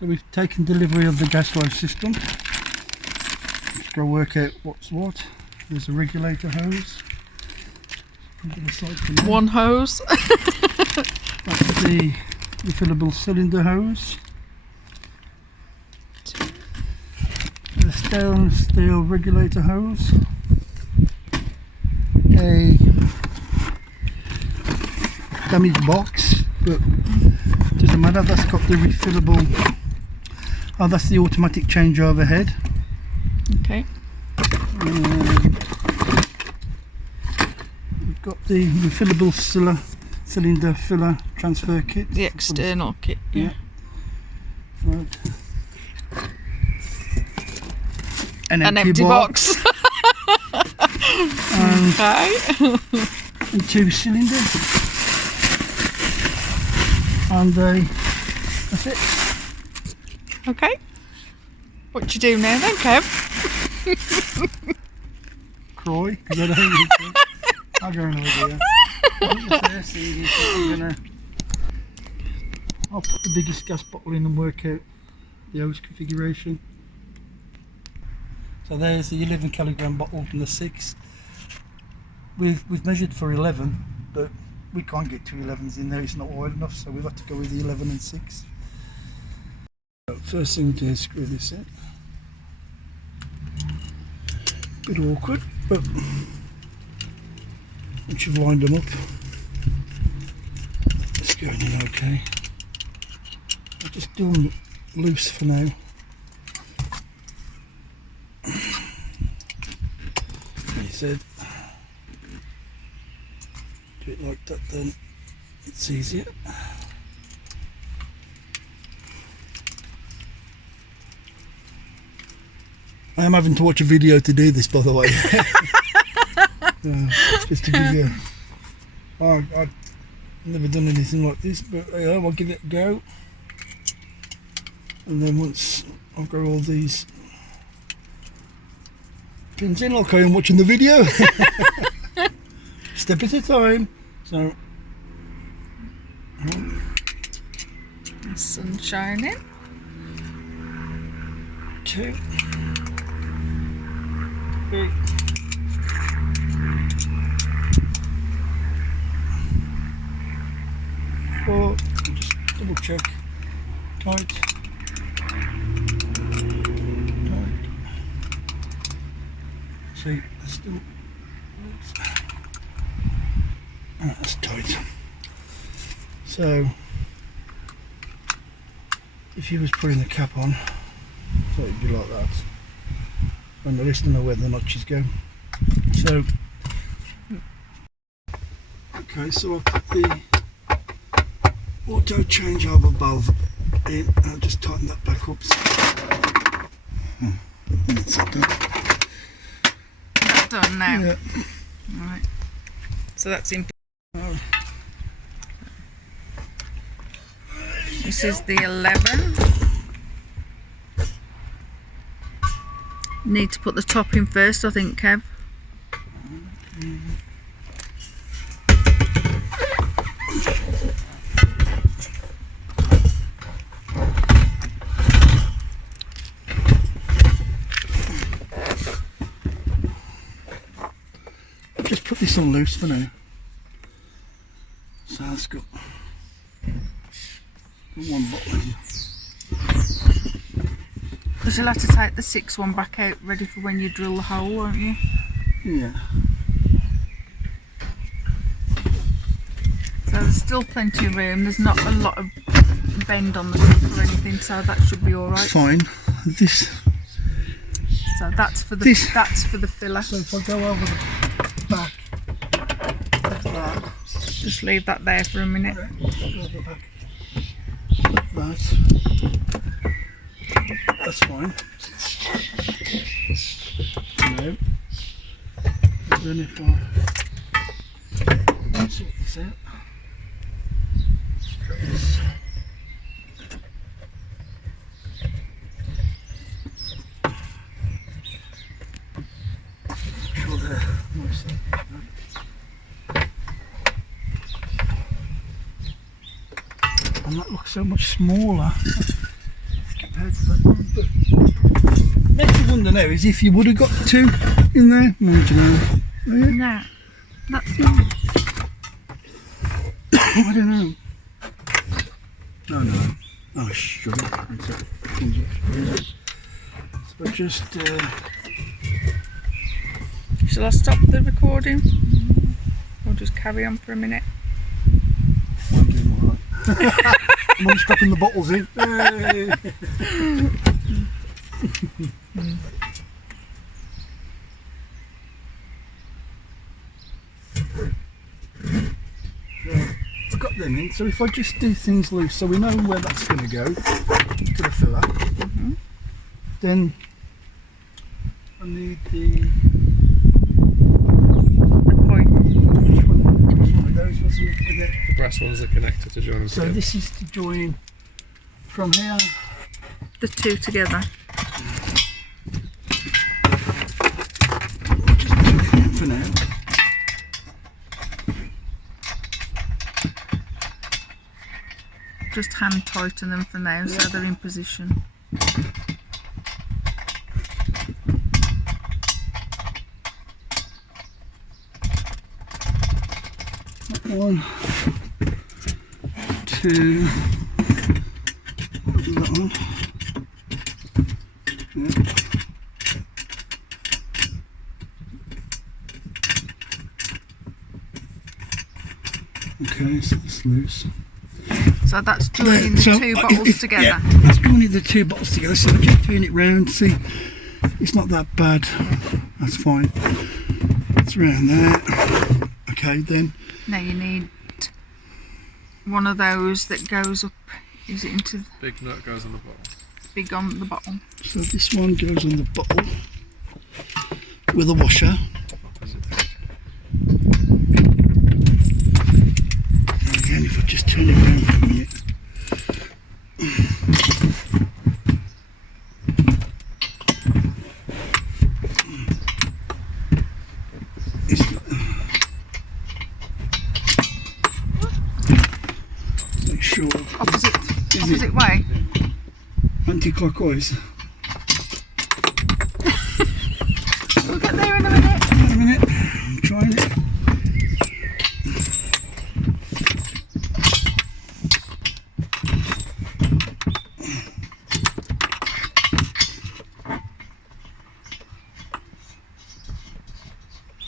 So we've taken delivery of the Gaslow system. Let's go work out what's what. There's a regulator hose. One hose. That's the refillable cylinder hose. The stainless steel regulator hose. A damaged box, but doesn't matter, that's got the refillable. Oh, that's the automatic changeover head. Okay. We've got the refillable cylinder filler transfer kit. The external kit, yeah. Right. An empty box. Okay. And 2 cylinders. And that's it. Okay. What do you do now then, Kev? Cry, because I don't think I'll go an idea. I'll put the biggest gas bottle in and work out the hose configuration. So there's the 11 kilogram bottle and the 6. We've measured for 11, but we can't get 2 11s in there, it's not wide enough, so we've had to go with the 11 and 6. So first thing we do is screw this in. Bit awkward, but once you've lined them up, it's going in okay. I'll just do them loose for now. He said, do it like that, then it's easier. I am having to watch a video to do this, by the way. Just to give you, I've never done anything like this, but I'll give it a go. And then once I've got all these pins in, I'll carry on watching the video. Step at a time. So the sun's shining. 2, 3, 4. Just double check. Tight. See, that's still. That's tight. So if you was putting the cap on, so it'd be like that, and the rest know where the notches go. So okay, so I'll put the auto changeover valve in. I'll just tighten that back up. That's it done. That's done now. Yeah. Right. So that's in. This is the 11. Need to put the top in first, I think, Kev. I've just put this on loose for now. So that's got one bottle in. Because you'll have to take the 6 one back out ready for when you drill the hole, won't you? Yeah. So there's still plenty of room. There's not a lot of bend on the top or anything, so that should be all right. It's fine. This. So that's for the filler. So if I go over the back, like that. Just leave that there for a minute. Go over the back. Like that. That's fine. No. And then if I sort this out, this. Make sure they're nice. And that looks so much smaller. wonder now is if you would have got 2 in there. No, that's not. I don't know. No. Oh, sugar. So just. Shall I stop the recording? Or just carry on for a minute? I'm doing alright. I'm only strapping the bottles in. Hey. I've got them in, so if I just do things loose so we know where that's going to go to the filler, then I need the point. Which one of those was it with it? The brass ones are connected to join them So together. this is to join from here. The 2 together. Just turn it in for now. Just hand tighten them for now so they're in position. One, 2, that one. Yeah. Okay, so it's loose. So that's joining the So, 2 bottles together. Yeah, that's joining the 2 bottles together. So I just turn it round. See, it's not that bad. That's fine. It's around there. Okay, then. Now you need one of those that goes up. Is it into the Big nut goes on the bottom. big on the bottom? So this one goes on the bottle with a washer. And again, if I just turn it around for a minute. Make sure. Opposite way. Anti-clockwise. We'll get there in a minute. Wait a minute, I'm trying it.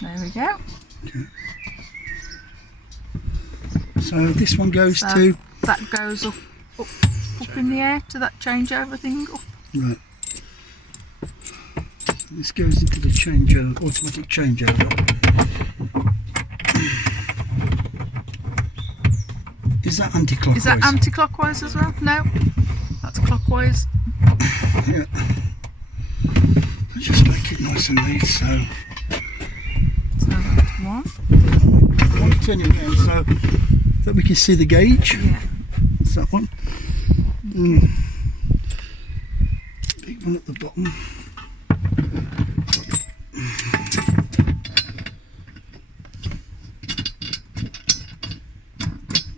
There we go. Okay. So this one goes So to. that goes up in the air to that changeover thing. Up. Right. This goes into the changeover, automatic changeover. Is that anti-clockwise? Is that anti-clockwise as well? No, that's clockwise. Yeah. I'll just make it nice and neat. So that's one. I want to turn it around so that we can see the gauge. Yeah. That's that one. Big one at the bottom.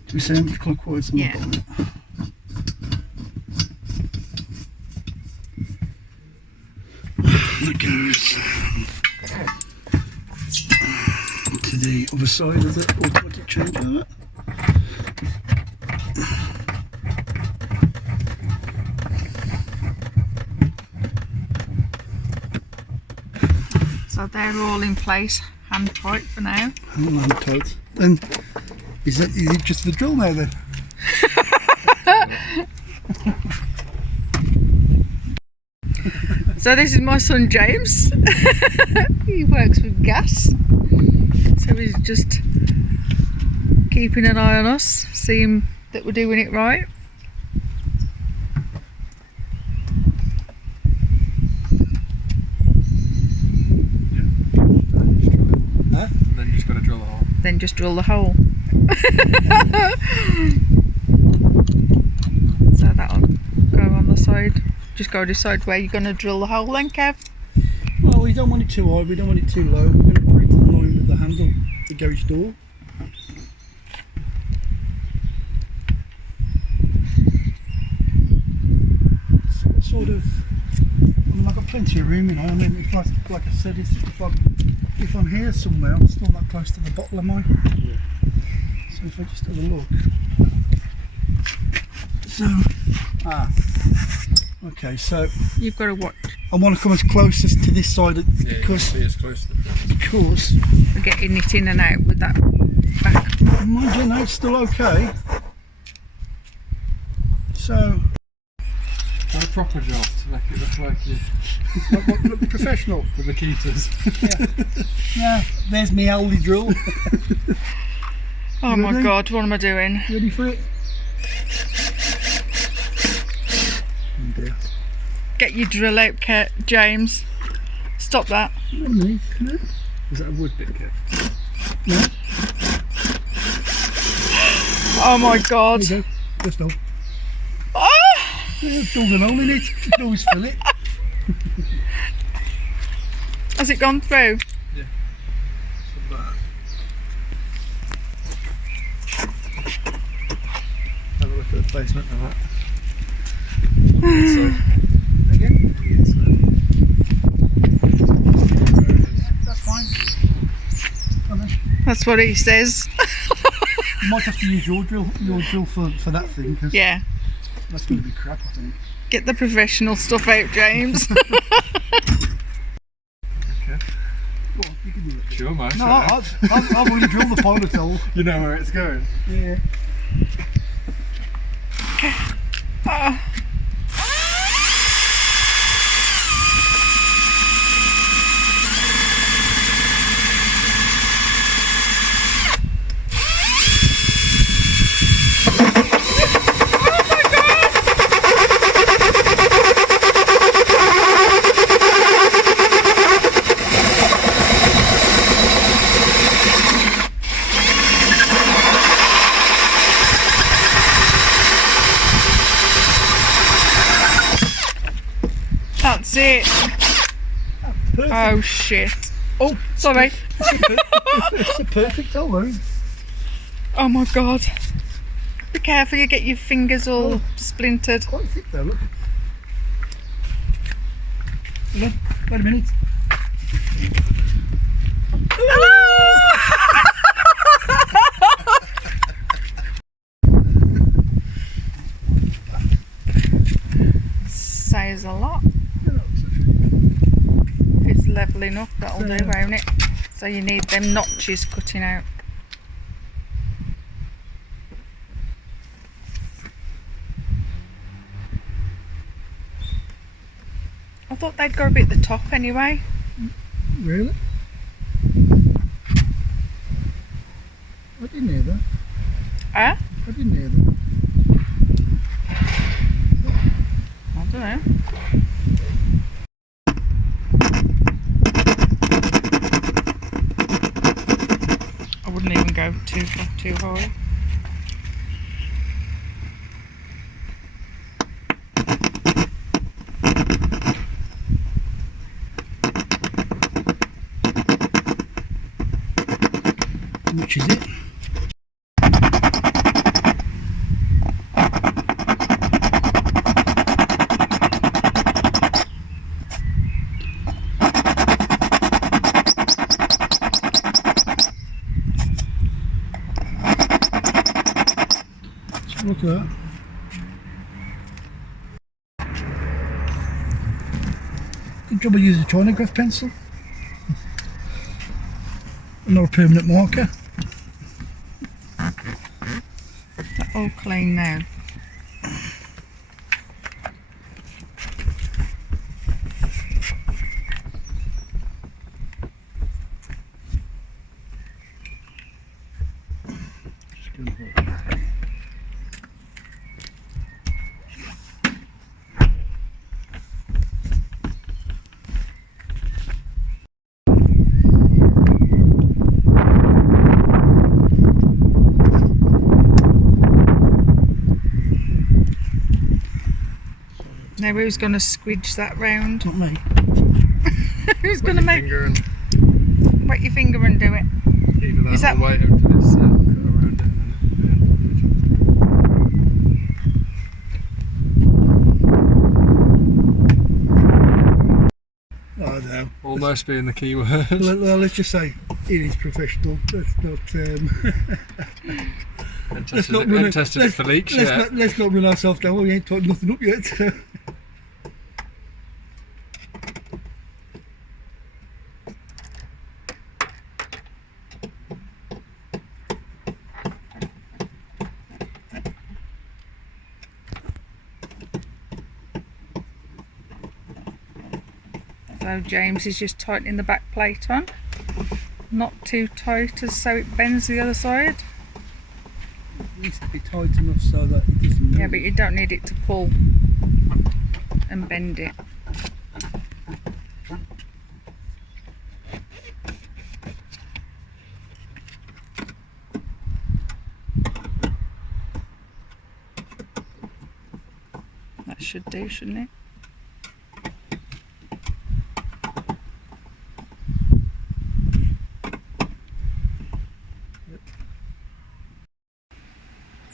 Do we say anti-clockwise on the bottom? That goes to the other side of the automatic changeover. So they're all in place, hand tight for now. Hand tight. Then is it just the drill now then? So this is my son James. He works with gas. So he's just keeping an eye on us, seeing that we're doing it right. Huh? And then you just got to drill the hole. Then just drill the hole. So that'll go on the side. Just go decide where you're going to drill the hole then, Kev. Well, we don't want it too high, we don't want it too low. We're going to put it in line with the handle, the garage door. So what sort of, I mean, I've got plenty of room, you know. I mean, if like I said, if I'm here somewhere, I'm still not close to the bottle, am I? Yeah. So if I just have a look. So, okay, so You've got to watch. I want to come as close as to this side because Be as close to the front. because We're getting it in and out with that back. mind you, no, it's still okay. So, And a proper job to make it look like you look professional. with the keeters. Yeah, there's me Aldi drill. Oh my ready? god, what am I doing? Ready for it? Oh dear. Get your drill out, James. Stop that. Underneath, no? Is that a wood bit, Kev? No. Oh my god. There you go. Just hold. Ah! Yeah, there's an hole in it. You can always fill it. Has it gone through? Yeah. So that. Have a look at the placement of that. So, Again? yes, That's fine. Come on. That's what he says. You might have to use your drill for that thing, because Yeah. that's going to be crap, I think. Get the professional stuff out, James. Go on, you can do it. sure, man. No, sure. I've already drilled the pilot hole. You know where it's going. Yeah. Ah. That's it. Perfect. Oh shit. Oh, sorry. It's a perfect hole, though. Oh my god. Be careful, you get your fingers all splintered. Quite thick though, look. Hold on, wait a minute. Says a lot. If it's level enough, that'll do, won't it? So you need them notches cutting out. I thought they'd go a bit at the top anyway. Really? I didn't hear that. Huh? I didn't hear that. I don't know. I wouldn't even go too high. Which is it? Look at that. Good job I used a trinograph pencil. Not a permanent marker. They're all clean now. Just gonna hold. Now who's going to squidge that round? Not me. Who's going to make... Finger and Wet your finger and do it. either that Is that- or wait until it's cut around it and I know. Almost being the key word. Well, let's just say it is professional. Let's not. And Let's tested, not it, run and tested it for leaks, yeah. Let's not run ourselves down. Well, we ain't tightened nothing up yet. So James is just tightening the back plate on. Not too tight as so it bends the other side. It needs to be tight enough so that it doesn't move. Yeah, but you don't need it to pull and bend it. That should do, shouldn't it?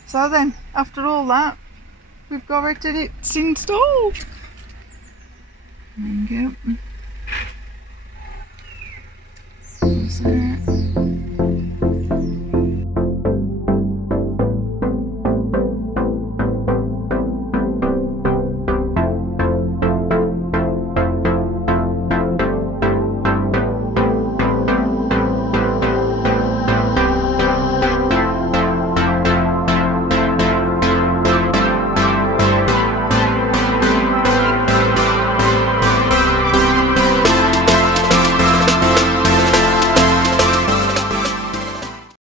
So then, after all that, we've got it, it's installed. There you go.